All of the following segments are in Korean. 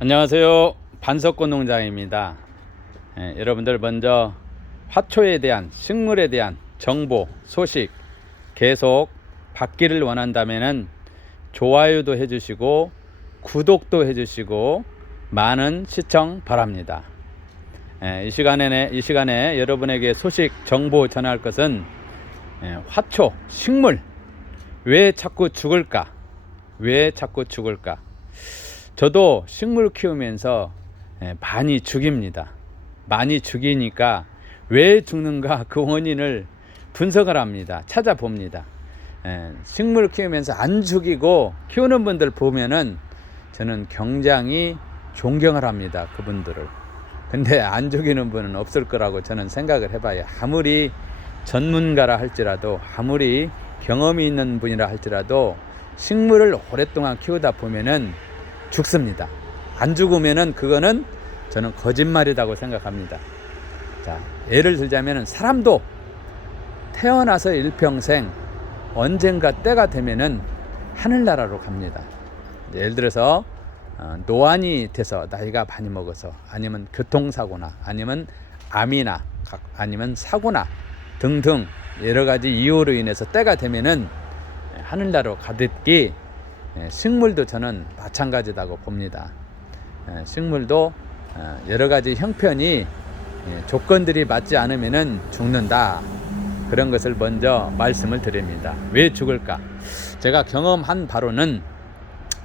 안녕하세요. 반석권 농장입니다. 예, 여러분들 먼저 화초에 대한 식물에 대한 정보, 소식 계속 받기를 원한다면은 좋아요도 해주시고 구독도 해주시고 많은 시청 바랍니다. 예, 이 시간에 이 시간에 여러분에게 소식 정보 전할 것은 예, 화초 식물 왜 자꾸 죽을까? 왜 자꾸 죽을까? 저도 식물 키우면서 예, 많이 죽입니다. 많이 죽이니까 왜 죽는가 그 원인을 분석을 합니다. 찾아봅니다. 예, 식물 키우면서 안 죽이고 키우는 분들 보면은 저는 굉장히 존경을 합니다. 그분들을. 근데 안 죽이는 분은 없을 거라고 저는 생각을 해봐요. 아무리 전문가라 할지라도 아무리 경험이 있는 분이라 할지라도 식물을 오랫동안 키우다 보면은 죽습니다. 안 죽으면은 그거는 저는 거짓말이라고 생각합니다. 자, 예를 들자면은 사람도 태어나서 일평생 언젠가 때가 되면은 하늘나라로 갑니다. 예를 들어서 어, 노안이 돼서 나이가 많이 먹어서 아니면 교통사고나 아니면 암이나 각- 아니면 사고나 등등 여러 가지 이유로 인해서 때가 되면은 하늘나라로 가듯이 예, 식물도 저는 마찬가지라고 봅니다. 예, 식물도 어, 여러 가지 형편이 예, 조건들이 맞지 않으면은 죽는다. 그런 것을 먼저 말씀을 드립니다. 왜 죽을까? 제가 경험한 바로는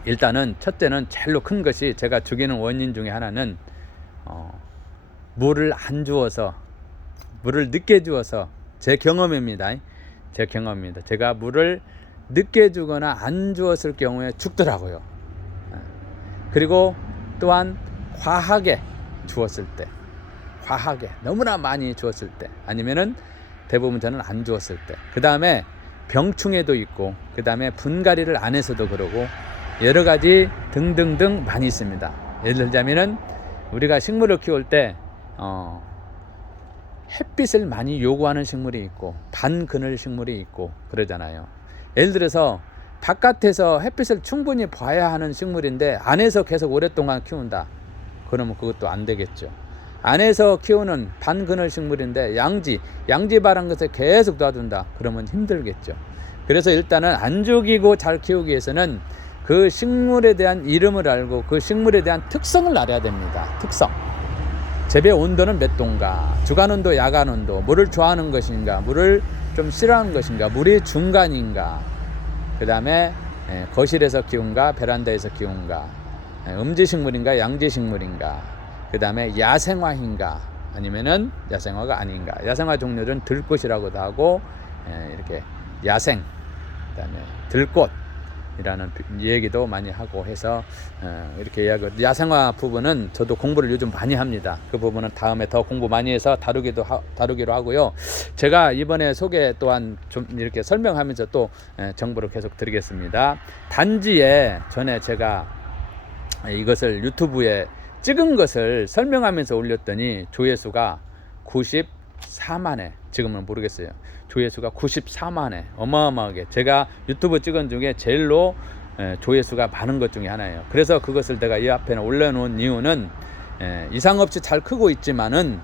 일단은 첫째는 제일로 큰 것이 제가 죽이는 원인 중에 하나는 어, 물을 안 주어서 물을 늦게 주어서 제 경험입니다. 제 경험입니다. 제가 물을 늦게 주거나 안 주었을 경우에 죽더라고요. 예. 그리고 또한 과하게 주었을 때, 과하게 너무나 많이 주었을 때, 아니면은 대부분 저는 안 주었을 때. 그 다음에 병충해도 있고, 그 다음에 분갈이를 안 해서도 그러고 여러 가지 등등등 많이 있습니다. 예를 들자면은 우리가 식물을 키울 때 어, 햇빛을 많이 요구하는 식물이 있고 반그늘 식물이 있고 그러잖아요. 예를 들어서 바깥에서 햇빛을 충분히 봐야 하는 식물인데 안에서 계속 오랫동안 키운다. 그러면 그것도 안 되겠죠. 안에서 키우는 반그늘 식물인데 양지, 양지 바란 것을 계속 놔둔다. 그러면 힘들겠죠. 그래서 일단은 안 죽이고 잘 키우기 위해서는 그 식물에 대한 이름을 알고 그 식물에 대한 특성을 알아야 됩니다. 특성. 재배 온도는 몇 도인가? 주간 온도, 야간 온도, 물을 좋아하는 것인가? 물을 좀 싫어하는 것인가? 물이 중간인가? 그 다음에 거실에서 키운가? 베란다에서 키운가? 예, 음지식물인가? 양지식물인가? 그 다음에 야생화인가? 아니면은 야생화가 아닌가? 야생화 종류는 들꽃이라고도 하고 예, 이렇게 야생, 그 다음에 들꽃 이라는 얘기도 많이 하고 해서 어, 이렇게 이야기 야생화 부분은 저도 공부를 요즘 많이 합니다. 그 부분은 다음에 더 공부 많이 해서 다루기도 하, 다루기로 하고요. 제가 이번에 소개 또한 좀 이렇게 설명하면서 또 에, 정보를 계속 드리겠습니다. 단지에 전에 제가 이것을 유튜브에 찍은 것을 설명하면서 올렸더니 조회수가 94만회 지금은 모르겠어요. 조회수가 94만회 어마어마하게 제가 유튜브 찍은 중에 제일로 에, 조회수가 많은 것 중에 하나예요. 그래서 그것을 내가 이 앞에 올려놓은 이유는 에, 이상 없이 잘 크고 있지만은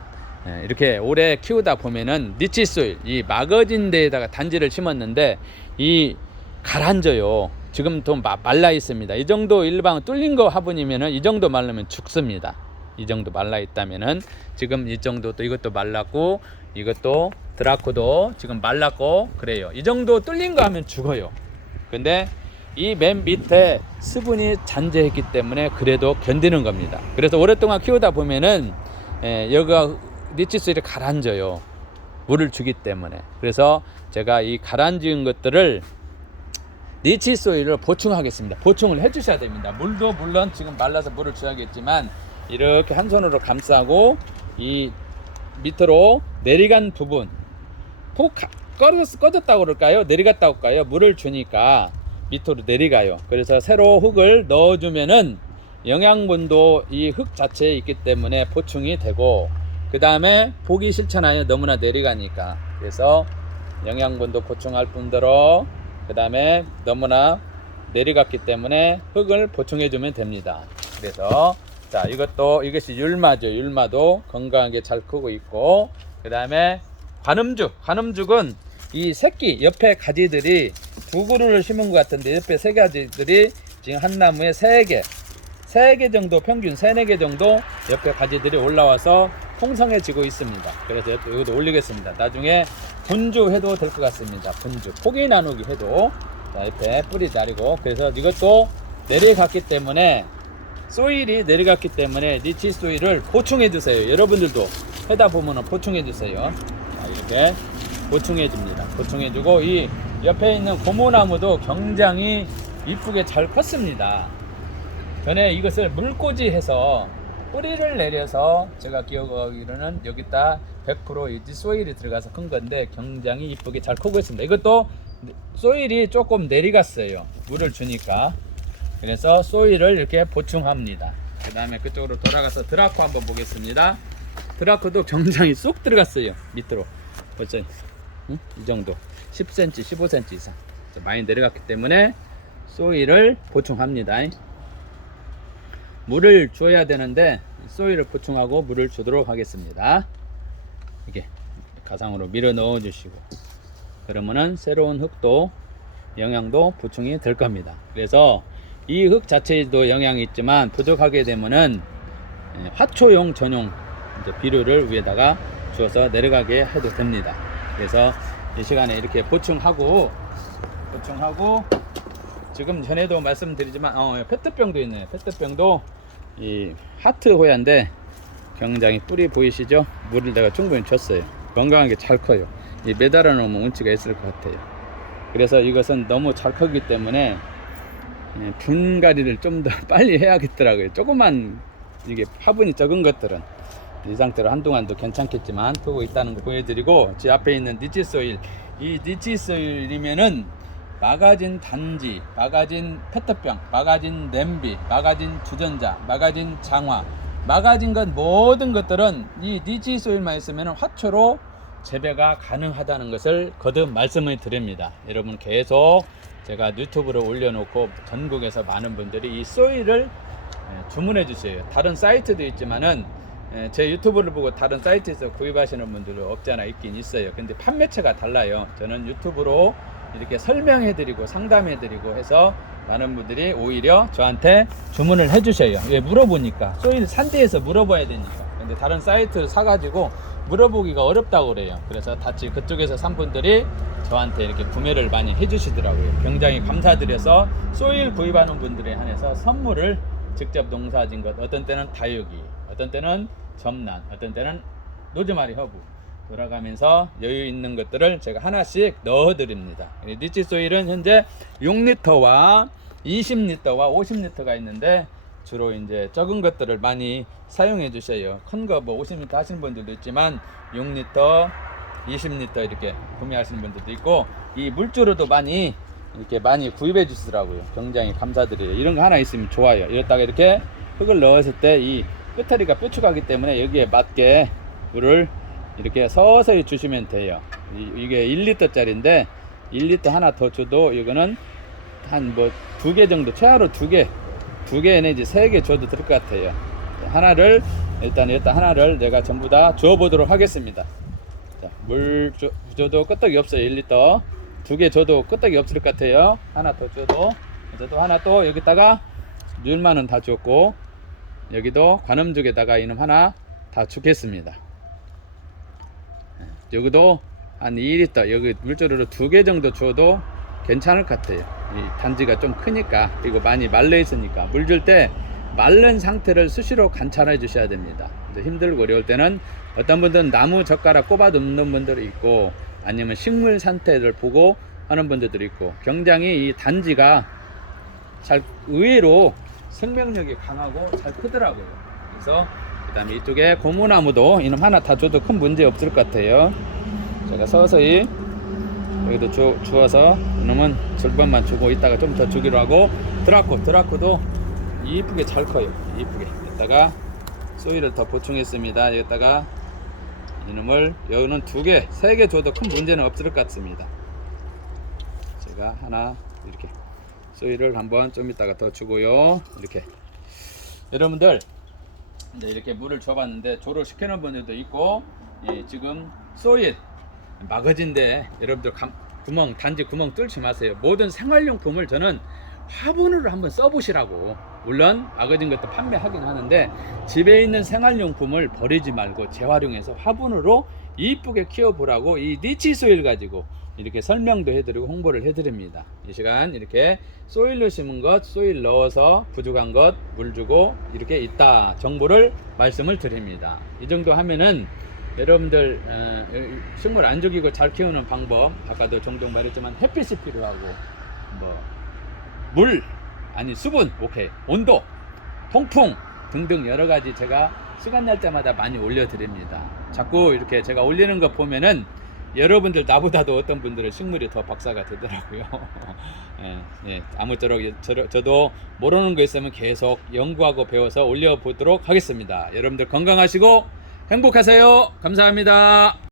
에, 이렇게 오래 키우다 보면은 니치소일 이 마거진 데에다가 단지를 심었는데 이 가라앉아요. 지금 좀 마- 말라 있습니다. 이 정도 일방 뚫린 거 화분이면은 이 정도 말르면 죽습니다. 이 정도 말라 있다면은 지금 이 정도 또 이것도 말랐고 이것도 드라코도 지금 말랐고 그래요. 이 정도 뚫린 거 하면 죽어요. 근데 이 맨 밑에 수분이 잔재했기 때문에 그래도 견디는 겁니다. 그래서 오랫동안 키우다 보면은 에, 여기가 니치수일이 가라앉아요. 물을 주기 때문에. 그래서 제가 이 가라앉은 것들을 니치 소일을 보충하겠습니다. 보충을 해주셔야 됩니다. 물도 물론 지금 말라서 물을 줘야겠지만 이렇게 한 손으로 감싸고 이 밑으로 내리간 부분 푹 가- 꺼졌, 꺼졌다고 그럴까요? 내리갔다고 할까요? 물을 주니까 밑으로 내려가요. 그래서 새로 흙을 넣어주면은 영양분도 이 흙 자체에 있기 때문에 보충이 되고 그 다음에 보기 싫잖아요. 너무나 내려가니까. 그래서 영양분도 보충할 뿐더러 그 다음에 너무나 내려갔기 때문에 흙을 보충해 주면 됩니다. 그래서 자, 이것도 이것이 율마죠. 율마도 건강하게 잘 크고 있고 그 다음에 관음죽. 관음죽은 이 새끼 옆에 가지들이 두 그루를 심은 것 같은데 옆에 세 가지들이 지금 한 나무에 세 개, 세 개 정도 평균 세네 개 정도 옆에 가지들이 올라와서 풍성해지고 있습니다. 그래서 이것도 올리겠습니다. 나중에 분주 해도 될 것 같습니다. 분주 포기 나누기 해도 자 옆에 뿌리 자리고 그래서 이것도 내려갔기 때문에 소일이 내려갔기 때문에 니치 소일을 보충해 주세요. 여러분들도 해다 보면은 보충해 주세요. 자, 이렇게 보충해 줍니다. 보충해 주고 이 옆에 있는 고무나무도 굉장히 이쁘게 잘 컸습니다. 전에 이것을 물꽂이 해서 뿌리를 내려서 제가 기억하기로는 여기다 100% 이지 소일이 들어가서 큰 건데 굉장히 이쁘게 잘 크고 있습니다. 이것도 소일이 조금 내려갔어요. 물을 주니까. 그래서 소일을 이렇게 보충합니다. 그 다음에 그쪽으로 돌아가서 드라코 한번 보겠습니다. 드라코도 굉장히 쏙 들어갔어요. 밑으로. 벌써 응? 이 정도. 10cm, 15cm 이상. 많이 내려갔기 때문에 소일을 보충합니다. 물을 줘야 되는데 소일을 보충하고 물을 주도록 하겠습니다. 이게 가상으로 밀어 넣어 주시고 그러면은 새로운 흙도 영양도 보충이 될 겁니다. 그래서 이 흙 자체에도 영향이 있지만 부족하게 되면은 예, 화초용 전용 비료를 위에다가 주어서 내려가게 해도 됩니다. 그래서 이 시간에 이렇게 보충하고 보충하고 지금 전에도 말씀드리지만 어, 페트병도 있네요. 페트병도 이 하트 호야인데 굉장히 뿌리 보이시죠? 물을 내가 충분히 줬어요. 건강하게 잘 커요. 이 매달아 놓으면 운치가 있을 것 같아요. 그래서 이것은 너무 잘 크기 때문에 예, 분갈이를 좀 더 빨리 해야겠더라고요. 조그만 이게 화분이 적은 것들은 이 상태로 한동안도 괜찮겠지만 크고 있다는 거 보여드리고 제 앞에 있는 니치소일 이 니치소일이면은 마가진 단지, 마가진 페트병, 마가진 냄비, 마가진 주전자, 마가진 장화, 마가진 것 모든 것들은 이 니치소일만 있으면 화초로 재배가 가능하다는 것을 거듭 말씀을 드립니다. 여러분 계속 제가 유튜브로 올려놓고 전국에서 많은 분들이 이 소일을 예, 주문해 주세요. 다른 사이트도 있지만은 예, 제 유튜브를 보고 다른 사이트에서 구입하시는 분들은 없지 않아 있긴 있어요. 근데 판매처가 달라요. 저는 유튜브로 이렇게 설명해 드리고 상담해 드리고 해서 많은 분들이 오히려 저한테 주문을 해 주셔요. 왜 물어보니까 소일 산대에서 물어봐야 되니까. 근데 다른 사이트를 사가지고 물어보기가 어렵다고 그래요. 그래서 다치 그쪽에서 산 분들이 저한테 이렇게 구매를 많이 해주시더라고요. 굉장히 감사드려서 소일 구입하는 분들에 한해서 선물을 직접 농사진 것. 어떤 때는 다육이, 어떤 때는 점란, 어떤 때는 노즈마리 허브 돌아가면서 여유 있는 것들을 제가 하나씩 넣어드립니다. 니치 소일은 현재 6리터와 20리터와 50리터가 있는데 주로 이제 적은 것들을 많이 사용해 주셔요. 큰 거 뭐 50리터 하시는 분들도 있지만 6리터, 20리터 이렇게 구매하시는 분들도 있고 이 물주로도 많이 이렇게 많이 구입해 주시더라고요. 굉장히 감사드려요. 이런 거 하나 있으면 좋아요. 이렇다가 이렇게 흙을 넣었을 때이 끄트리가 뾰족하기 때문에 여기에 맞게 물을 이렇게 서서히 주시면 돼요. 이, 게 1리터짜리인데 1리터 하나 더 줘도 이거는 한 뭐 두 개 정도 최하로 두 개, 두 개 내지 세 개 줘도 될 것 같아요. 하나를 일단 일단 하나를 내가 전부 다 주어 보도록 하겠습니다. 자, 물 줘, 줘도 끄떡이 없어요. 1리터 두 개 줘도 끄떡이 없을 것 같아요. 하나 더 줘도 저도 하나 또 여기다가 물만은 다 줬고 여기도 관음죽에다가 이놈 하나 다 주겠습니다. 여기도 한 2리터 여기 물조르로 두 개 정도 줘도 괜찮을 것 같아요. 이 단지가 좀 크니까 그리고 많이 말려 있으니까 물 줄때 마른 상태를 수시로 관찰해 주셔야 됩니다. 힘들고 어려울 때는 어떤 분들은 나무 젓가락 꼽아 넣는 분들이 있고 아니면 식물 상태를 보고 하는 분들도 있고 굉장히 이 단지가 잘 의외로 생명력이 강하고 잘 크더라고요. 그래서 그다음에 이쪽에 고무나무도 이놈 하나 다 줘도 큰 문제 없을 것 같아요. 제가 서서히 여기도 주, 주어서 이 놈은 절반만 주고 이따가 좀 더 주기로 하고 드라코 드라코도 이쁘게 잘 커요. 이쁘게 이따가 소위를 더 보충했습니다. 여기다가 이놈을 여기는 두 개, 세 개 줘도 큰 문제는 없을 것 같습니다. 제가 하나 이렇게 소위를 한번 좀 이따가 더 주고요. 이렇게 여러분들 이제 이렇게 물을 줘봤는데 조로 시켜놓은 분들도 있고 예, 지금 소일 마거진데 여러분들 감- 구멍 단지 구멍 뚫지 마세요. 모든 생활용품을 저는 화분으로 한번 써보시라고. 물론 마거진 것도 판매하긴 하는데 집에 있는 생활용품을 버리지 말고 재활용해서 화분으로 이쁘게 키워보라고 이 니치 소일 가지고 이렇게 설명도 해드리고 홍보를 해드립니다. 이 시간 이렇게 소일로 심은 것, 소일 넣어서 부족한 것 물 주고 이렇게 있다 정보를 말씀을 드립니다. 이 정도 하면은 여러분들 어, 식물 안 죽이고 잘 키우는 방법 아까도 종종 말했지만 햇빛이 필요하고 뭐 물 아니 수분 오케이 온도 통풍 등등 여러 가지 제가 시간 날 때마다 많이 올려드립니다. 자꾸 이렇게 제가 올리는 거 보면은 여러분들 나보다도 어떤 분들은 식물이 더 박사가 되더라고요. 예, 예, 아무쪼록 저, 저도 모르는 거 있으면 계속 연구하고 배워서 올려보도록 하겠습니다. 여러분들 건강하시고 행복하세요. 감사합니다.